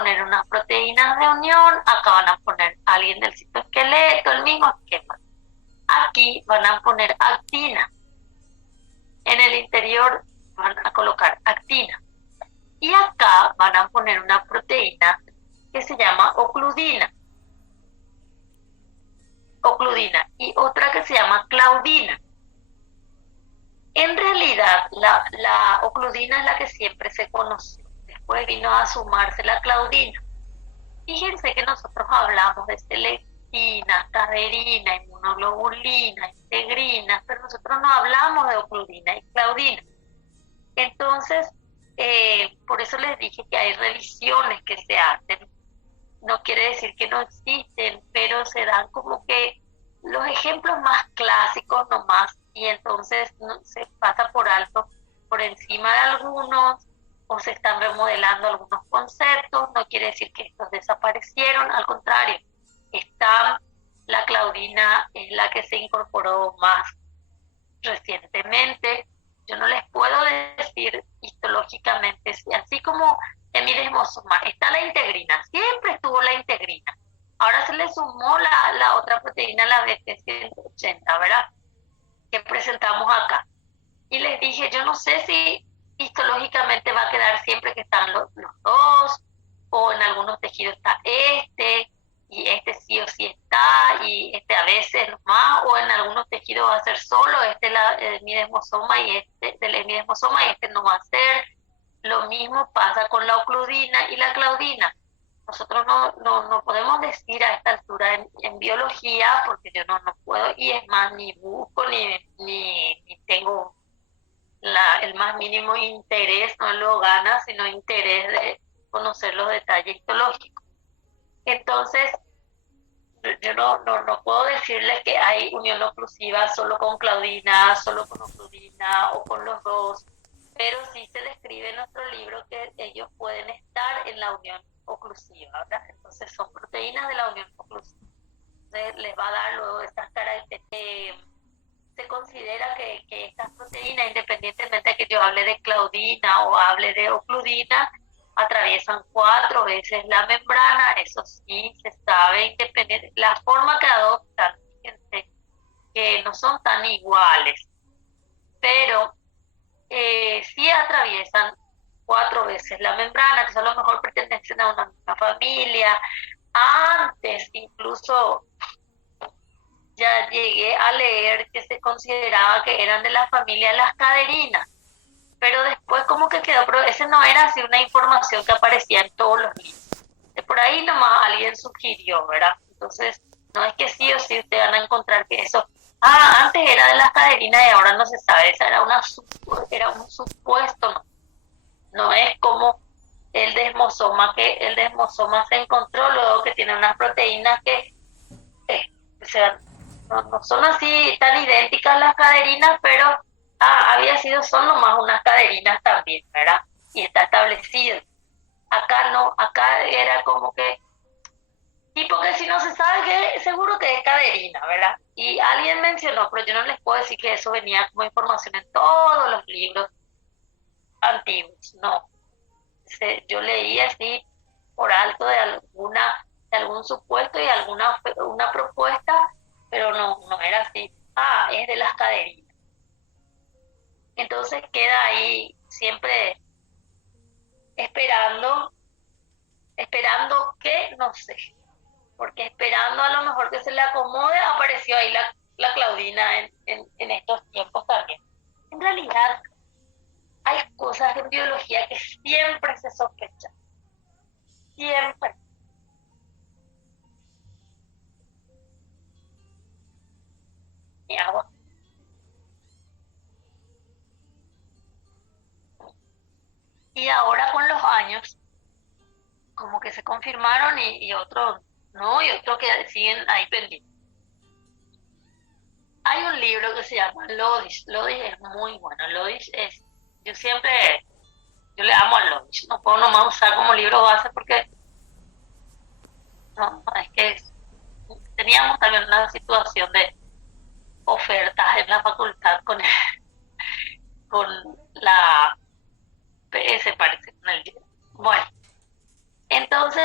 poner unas proteínas de unión, acá van a poner alguien del citoesqueleto, el mismo esquema. Aquí van a poner actina. En el interior van a colocar actina. Y acá van a poner una proteína que se llama ocludina. Y otra que se llama claudina. En realidad, la ocludina es la que siempre se conoció. Después vino a sumarse la claudina. Fíjense que nosotros hablamos de selectina, caderina, inmunoglobulina, integrina, pero nosotros no hablamos de ocludina y claudina. Entonces, por eso les dije que hay revisiones que se hacen. No quiere decir que no existen, pero se dan como que los ejemplos más clásicos nomás, y entonces se pasa por alto, por encima de algunos, o se están remodelando algunos conceptos. No quiere decir que estos desaparecieron, al contrario, la claudina es la que se incorporó más recientemente. Yo no les puedo decir histológicamente, así como emidesmosoma, está la integrina, siempre estuvo la integrina. Ahora se le sumó la otra proteína, la BT180, ¿verdad? Que presentamos acá. Y les dije, yo no sé si histológicamente va a quedar siempre que están los dos, o en algunos tejidos está y este sí o sí está, y a veces más, o en algunos tejidos va a ser solo el emidesmosoma del emidesmosoma, y no va a ser. Lo mismo pasa con la ocludina y la claudina. Nosotros no podemos decir a esta altura en biología, porque yo no puedo, y es más, ni busco, ni tengo el más mínimo interés, no lo ganas, sino interés de conocer los detalles histológicos. Entonces, yo no puedo decirles que hay unión oclusiva solo con claudina, solo con ocludina o con los dos, pero sí se describe en nuestro libro que ellos pueden estar en la unión oclusiva, ¿verdad? Entonces son proteínas de la unión oclusiva. Entonces les va a dar luego estas características. Se considera que estas proteínas, independientemente de que yo hable de claudina o hable de ocludina, atraviesan 4 veces la membrana. Eso sí se sabe, independiente la forma que adoptan, fíjense que no son tan iguales, pero sí atraviesan 4 veces la membrana, que a lo mejor pertenecen a una misma familia. Antes incluso ya llegué a leer que se consideraba que eran de la familia las caderinas, pero después como que quedó, pero ese no era así una información que aparecía en todos los libros. Por ahí nomás alguien sugirió, ¿verdad? Entonces, no es que sí o sí ustedes van a encontrar que eso, antes era de las caderinas y ahora no se sabe, esa era un supuesto, no es como el desmosoma, que el desmosoma se encontró luego que tiene unas proteínas que no son así tan idénticas las caderinas, pero son nomás unas caderinas también, ¿verdad? Y está establecido. Acá no, acá era como que, y porque si no se sabe, que seguro que es caderina, ¿verdad? Y alguien mencionó, pero yo no les puedo decir que eso venía como información en todos los libros antiguos, no. Yo leí así por alto de algún supuesto y una propuesta, pero no era así. Es de las caderinas. Entonces queda ahí siempre esperando que, no sé, porque esperando a lo mejor que se le acomode, apareció ahí la Claudina en estos tiempos también. En realidad, hay cosas en biología que siempre se sospechan. Siempre. Mi agua. Y ahora con los años, como que se confirmaron y otros no, y otros que siguen ahí pendientes. Hay un libro que se llama Lodis. Lodis es muy bueno. Yo le amo a Lodis. No puedo nomás usar como libro base porque no, es que teníamos también una situación de ofertas en la facultad con la PS, parece, con el libro. Bueno, entonces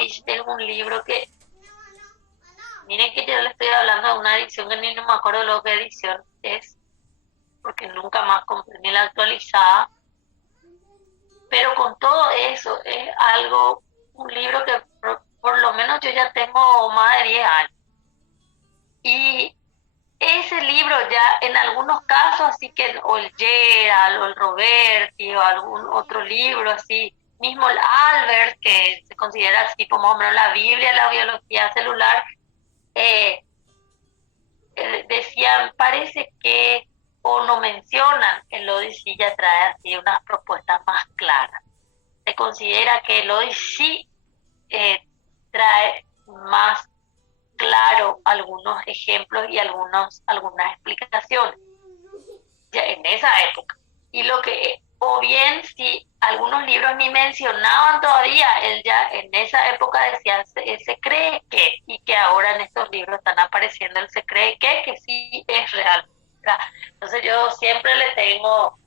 Lodich es un libro que, miren que yo le estoy hablando de una edición que ni no me acuerdo lo que edición es, porque nunca más compré ni la actualizada, pero con todo eso es algo, un libro que por lo menos yo ya tengo más de 10 años. Y ese libro ya en algunos casos, así que o el Gerald o el Roberti o algún otro libro así, mismo el Albert, que se considera así como más o menos la Biblia de la biología celular, eh, decían, parece que, o no mencionan, el Odyssey ya trae así unas propuestas más claras. Se considera que el Odyssey trae más claro algunos ejemplos y algunas explicaciones ya en esa época. Y lo que, o bien si algunos libros ni mencionaban todavía, él ya en esa época decía se cree que, y que ahora en estos libros están apareciendo el se cree que sí es real, ¿verdad? Entonces yo siempre le tengo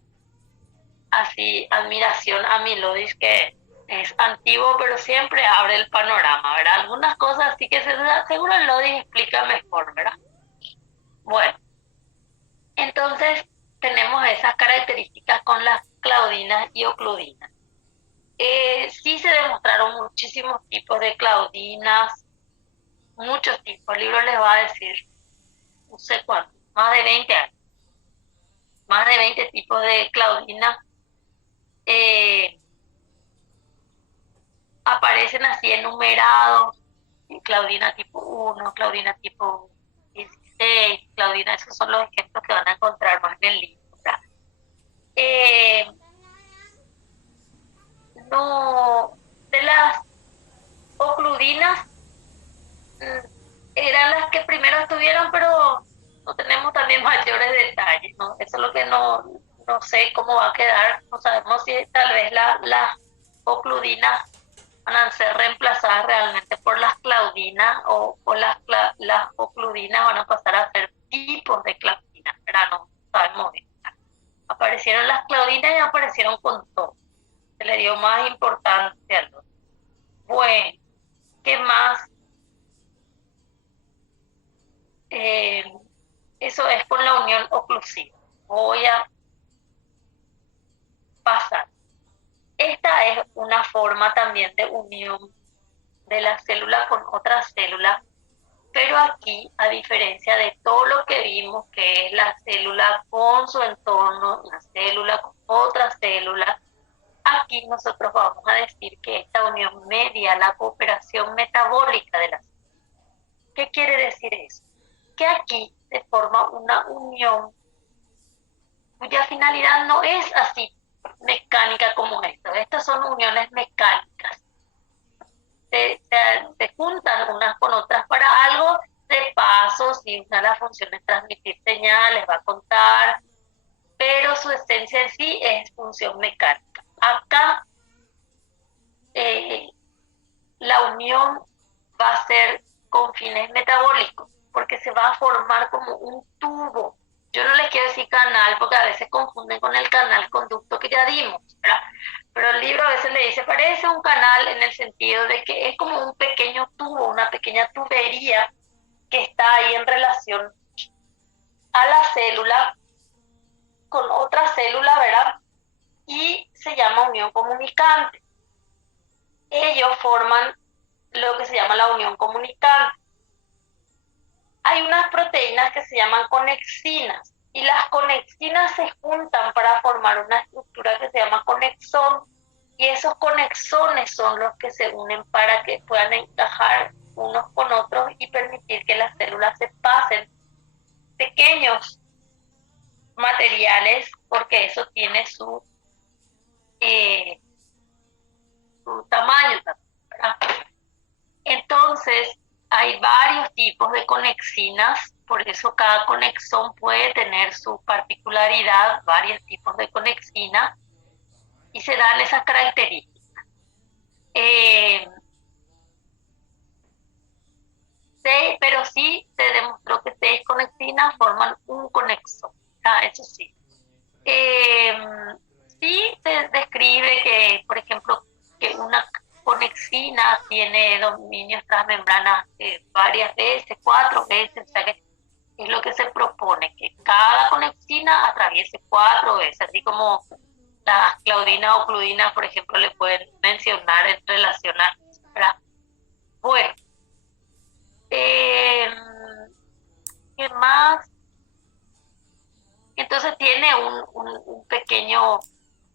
así admiración a Milodis, que es antiguo pero siempre abre el panorama, ¿verdad? Algunas cosas sí que seguro Lodis explica mejor, ¿verdad? Bueno, entonces tenemos esas características con las claudinas y ocludinas. Sí se demostraron muchísimos tipos de claudinas, muchos tipos. El libro les va a decir, no sé cuánto, más de 20 años, más de 20 tipos de claudinas. Aparecen así enumerados, Claudina tipo 1, Claudina tipo 16, Claudina, esos son los ejemplos que van a encontrar más en el libro. No, de las ocludinas eran las que primero estuvieron, pero no tenemos también mayores detalles, ¿no? Eso es lo que no sé cómo va a quedar, no sabemos si tal vez las ocludinas van a ser reemplazadas realmente por las claudinas o las ocludinas van a pasar a ser tipos de claudinas, pero no sabemos bien. Aparecieron las claudinas y aparecieron con todo. Se le dio más importancia a los. Bueno, ¿qué más? Eso es con la unión oclusiva. Voy a pasar. Esta es una forma también de unión de la célula con otra célula, pero aquí, a diferencia de todo lo que vimos, que es la célula con su entorno, la célula con otra célula, aquí nosotros vamos a decir que esta unión media la cooperación metabólica de la célula. ¿Qué quiere decir eso? Que aquí se forma una unión cuya finalidad no es así mecánica como esto. Estas son uniones mecánicas. Se juntan unas con otras para algo de paso, si una de las funciones es transmitir señales, va a contar, pero su esencia en sí es función mecánica. Acá la unión va a ser con fines metabólicos, porque se va a formar como un tubo. Yo no les quiero decir canal, porque a veces confunden con el canal conducto que ya dimos, ¿verdad? Pero el libro a veces le dice, parece un canal en el sentido de que es como un pequeño tubo, una pequeña tubería que está ahí en relación a la célula con otra célula, ¿verdad? Y se llama unión comunicante. Ellos forman lo que se llama la unión comunicante. Hay unas proteínas que se llaman conexinas y las conexinas se juntan para formar una estructura que se llama conexón y esos conexones son los que se unen para que puedan encajar unos con otros y permitir que las células se pasen pequeños materiales, porque eso tiene su tamaño, ¿verdad? Entonces hay varios tipos de conexinas, por eso cada conexón puede tener su particularidad, varios tipos de conexinas, y se dan esas características. Pero sí se demostró que 6 conexinas forman un conexón, eso sí. Sí se describe que, por ejemplo, que una conexina tiene dominios transmembranas varias veces, 4 veces, o sea que es lo que se propone, que cada conexina atraviese 4 veces, así como las claudina o cludina, por ejemplo, le pueden mencionar en relación a, ¿verdad? Bueno, ¿qué más? Entonces tiene un pequeño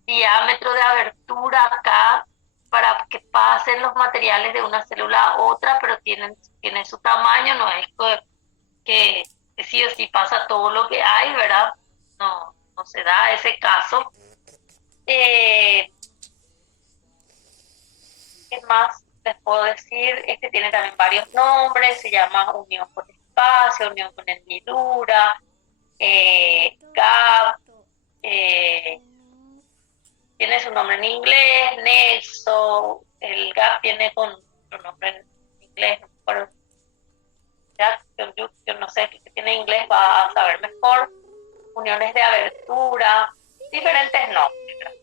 diámetro de abertura acá para que pasen los materiales de una célula a otra, pero tiene su tamaño, no es que sí o sí pasa todo lo que hay, ¿verdad? No se da ese caso. ¿Qué más les puedo decir? Este tiene también varios nombres, se llama unión con espacio, unión con hendidura, gap, tiene su nombre en inglés, nexo, el gap tiene con su nombre en inglés, no me acuerdo. Yo no sé qué tiene en inglés, va a saber mejor. Uniones de abertura, diferentes nombres.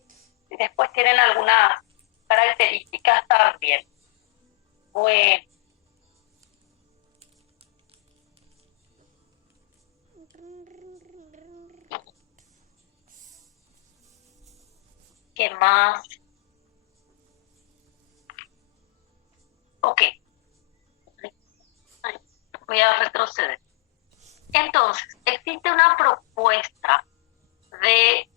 Y después tienen algunas características también. Bueno, ¿qué más? Ok. Voy a retroceder. Entonces, existe una propuesta de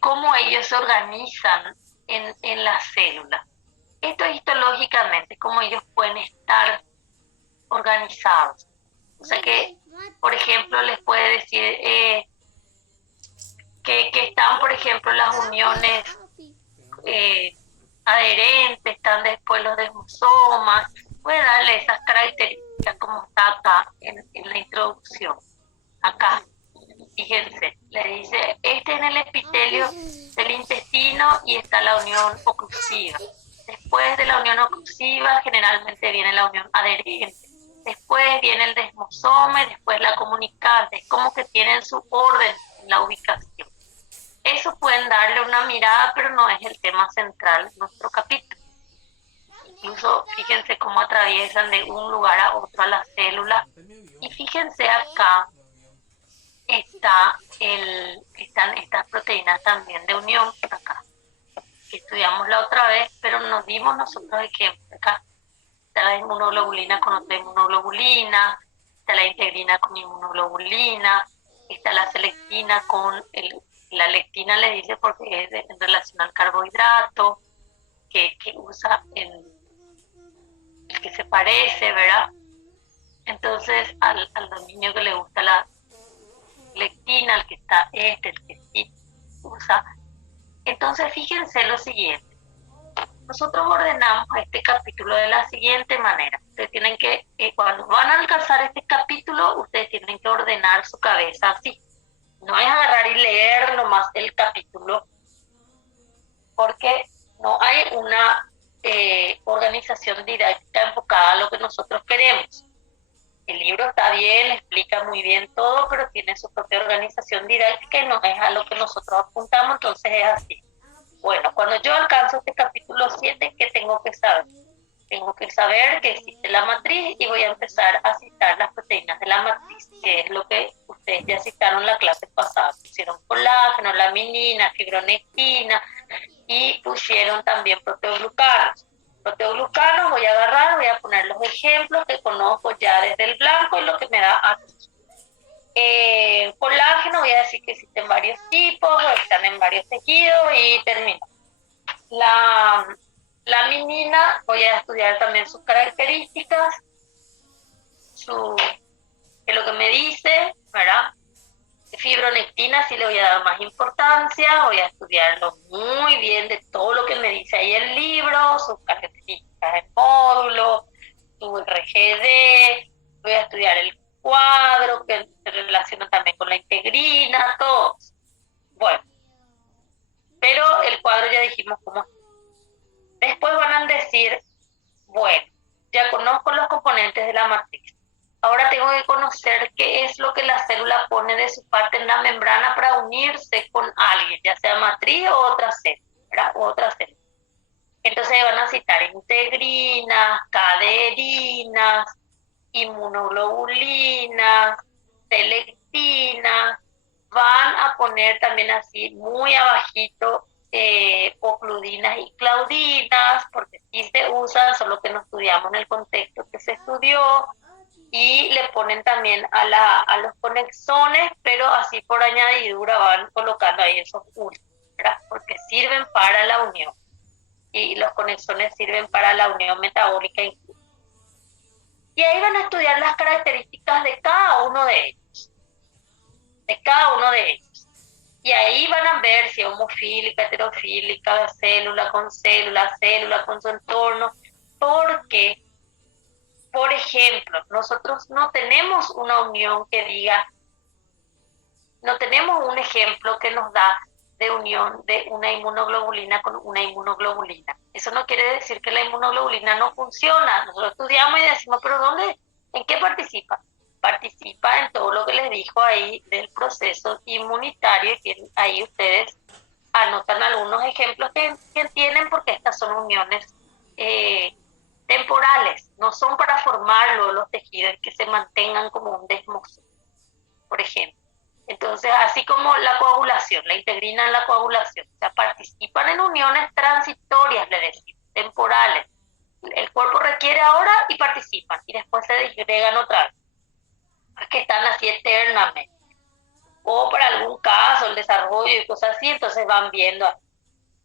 cómo ellos se organizan en las células. Esto histológicamente, cómo ellos pueden estar organizados. O sea que, por ejemplo, les puede decir que están, por ejemplo, las uniones adherentes, están después los desmosomas. Puede darle esas características como está acá en la introducción. Acá, fíjense, le dice, este es en el epitelio del intestino y está la unión oclusiva. Después de la unión oclusiva generalmente viene la unión adherente. Después viene el desmosome, después la comunicante. Es como que tienen su orden en la ubicación. Eso pueden darle una mirada, pero no es el tema central de nuestro capítulo. Incluso fíjense cómo atraviesan de un lugar a otro a la célula. Y fíjense acá, están estas proteínas también de unión acá, que estudiamos la otra vez, pero nos dimos nosotros ejemplos acá. Está la inmunoglobulina con otra inmunoglobulina, está la integrina con inmunoglobulina, está la selectina con la lectina, le dice porque es en relación al carbohidrato, que usa el que se parece, ¿verdad? Entonces al niño que le gusta la lectina, el que está el que sí usa. Entonces fíjense lo siguiente. Nosotros ordenamos este capítulo de la siguiente manera. Ustedes tienen que, cuando van a alcanzar este capítulo, ustedes tienen que ordenar su cabeza así. No es agarrar y leer nomás el capítulo, porque no hay una organización didáctica enfocada a lo que nosotros queremos. El libro está bien, explica muy bien todo, pero tiene su propia organización didáctica y no es a lo que nosotros apuntamos, entonces es así. Bueno, cuando yo alcanzo este capítulo 7, ¿qué tengo que saber? Tengo que saber que existe la matriz y voy a empezar a citar las proteínas de la matriz, que es lo que ustedes ya citaron la clase pasada. Pusieron colágeno, laminina, fibronectina y pusieron también proteoglucanos. Proteoglucanos voy a agarrar, voy a poner los ejemplos que conozco ya desde el blanco y lo que me da aquí. Colágeno, voy a decir que existen varios tipos, están en varios tejidos y termino. La laminina, voy a estudiar también sus características, que lo que me dice, ¿verdad? Fibronectina sí le voy a dar más importancia, voy a estudiarlo muy bien de todo lo que me dice ahí el libro, sus características de módulo, su RGD, voy a estudiar el cuadro que se relaciona también con la integrina, todo. Bueno, pero el cuadro ya dijimos cómo es. Después van a decir, bueno, ya conozco los componentes de la matriz. Ahora tengo que conocer qué es lo que la célula pone de su parte en la membrana para unirse con alguien, ya sea matriz o otra célula. ¿verdad? Otras células. Entonces van a citar integrinas, caderinas, inmunoglobulinas, selectinas, van a poner también así muy abajito ocludinas y claudinas, porque sí se usan, solo que no estudiamos en el contexto que se estudió, y le ponen también a los conexones, pero así por añadidura van colocando ahí esos últimos, ¿verdad? Porque sirven para la unión, y los conexones sirven para la unión metabólica incluso. Y ahí van a estudiar las características de cada uno de ellos, Y ahí van a ver si es homofílica, heterofílica, célula con su entorno, porque, por ejemplo, nosotros no tenemos una unión que diga, no tenemos un ejemplo que nos da de unión de una inmunoglobulina con una inmunoglobulina. Eso no quiere decir que la inmunoglobulina no funciona. Nosotros estudiamos y decimos, pero ¿dónde? ¿En qué participa? Participa en todo lo que les dijo ahí del proceso inmunitario, que ahí ustedes anotan algunos ejemplos que tienen, porque estas son uniones temporales, no son para formar los tejidos que se mantengan como un desmozo, por ejemplo. Entonces, así como la coagulación, la integrina en la coagulación, o sea, participan en uniones transitorias, le decimos, temporales. El cuerpo requiere ahora y participan, y después se disgregan otra vez, que están así eternamente. O para algún caso, el desarrollo y cosas así, entonces van viendo.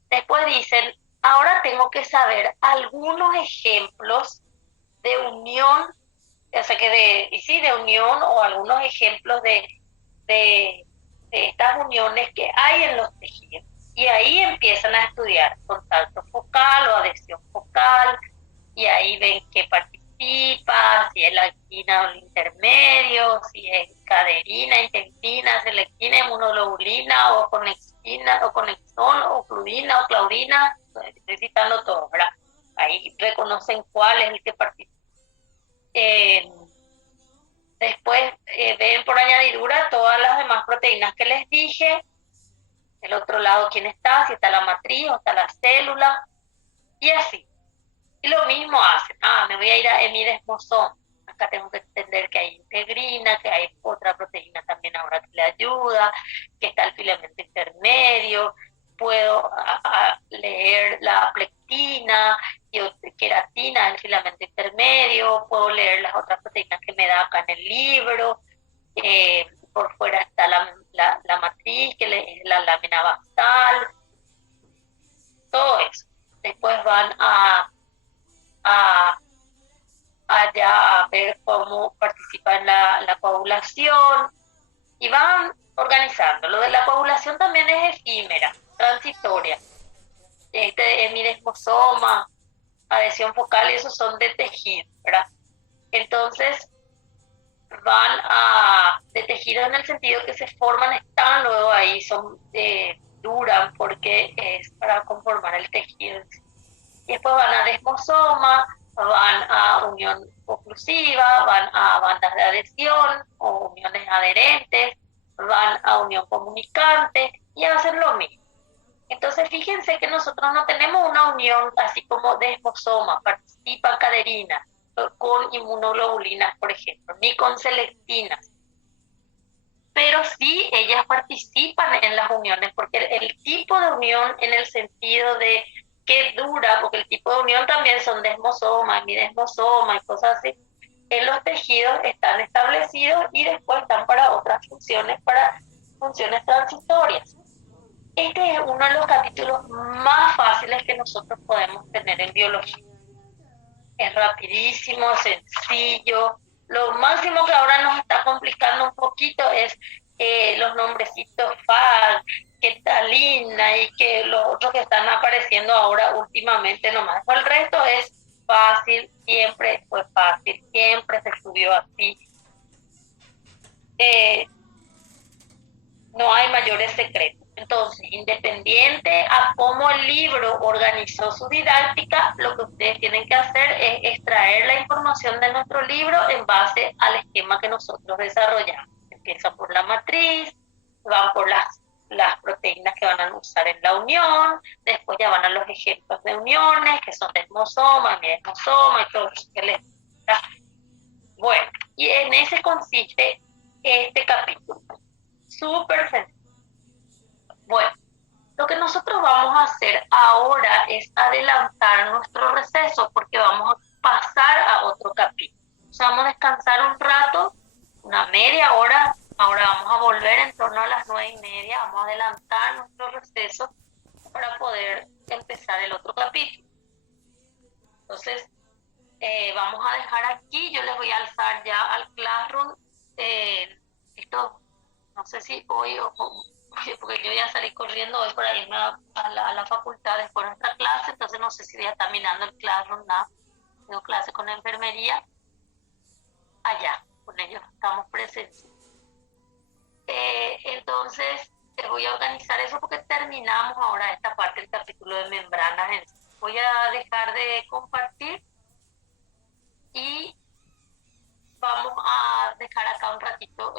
Después dicen, ahora tengo que saber algunos ejemplos de unión, o sea que de unión, o algunos ejemplos de estas uniones que hay en los tejidos. Y ahí empiezan a estudiar contacto focal o adhesión focal, y ahí ven que participa, si es la actina o el intermedio, si es caderina, integrina, selectina, inmunoglobulina, o conexina, o conexón, o ocludina, o claudina, estoy citando todo, ¿verdad? Ahí reconocen cuál es el que participa. Después ven por añadidura todas las demás proteínas que les dije. Del otro lado, quién está, si está la matriz o está la célula, y así. Y lo mismo hacen. Me voy a ir a hemidesmosoma. Acá tengo que entender que hay integrina, que hay otra proteína también ahora que le ayuda, que está el filamento intermedio. Puedo leer la plectina y queratina, el filamento intermedio. Puedo leer las otras proteínas que me da acá en el libro. Por fuera está la matriz, que es la lámina basal. Todo eso. Después van allá a ver cómo participa en la coagulación, y van organizando. Lo de la coagulación también es efímera, transitoria. Hemidesmosoma, adhesión focal, y esos son de tejido, ¿verdad? Entonces van de tejido en el sentido que se forman, están luego ahí, duran, porque es para conformar el tejido. Y después van a desmosoma, van a unión oclusiva, van a bandas de adhesión o uniones adherentes, van a unión comunicante, y hacen lo mismo. Entonces fíjense que nosotros no tenemos una unión así como desmosoma, participa caderina con inmunoglobulinas, por ejemplo, ni con selectinas. Pero sí ellas participan en las uniones, porque el tipo de unión en el sentido de que dura, porque el tipo de unión también son desmosoma, hemidesmosoma y cosas así, en los tejidos están establecidos y después están para otras funciones, para funciones transitorias. Este es uno de los capítulos más fáciles que nosotros podemos tener en biología. Es rapidísimo, sencillo. Lo máximo que ahora nos está complicando un poquito es los nombrecitos FAG, ketalina y que los otros que están apareciendo ahora últimamente nomás. El resto es fácil, siempre fue fácil, siempre se estudió así. No hay mayores secretos. Entonces, independiente a cómo el libro organizó su didáctica, lo que ustedes tienen que hacer es extraer la información de nuestro libro en base al esquema que nosotros desarrollamos. Empieza por la matriz, van por las proteínas proteínas que van a usar en la unión, después ya van a los ejemplos de uniones, que son desmosoma, midesmosoma y todo eso que les... Bueno, y en ese consiste este capítulo. Súper sencillo. Bueno, lo que nosotros vamos a hacer ahora es adelantar nuestro receso porque vamos a pasar a otro capítulo. O sea, vamos a descansar un rato, una media hora. Ahora vamos a volver en torno a las 9:30. Vamos a adelantar nuestro receso para poder empezar el otro capítulo. Entonces, vamos a dejar aquí. Yo les voy a alzar ya al Classroom. Esto, no sé si hoy o porque yo ya salí corriendo hoy para irme a la facultad después de nuestra clase, entonces no sé si voy a estar mirando el Classroom, nada. Tengo clase con la enfermería allá, con ellos estamos presentes. Entonces, voy a organizar eso porque terminamos ahora esta parte del capítulo de membranas. Voy a dejar de compartir y vamos a dejar acá un ratito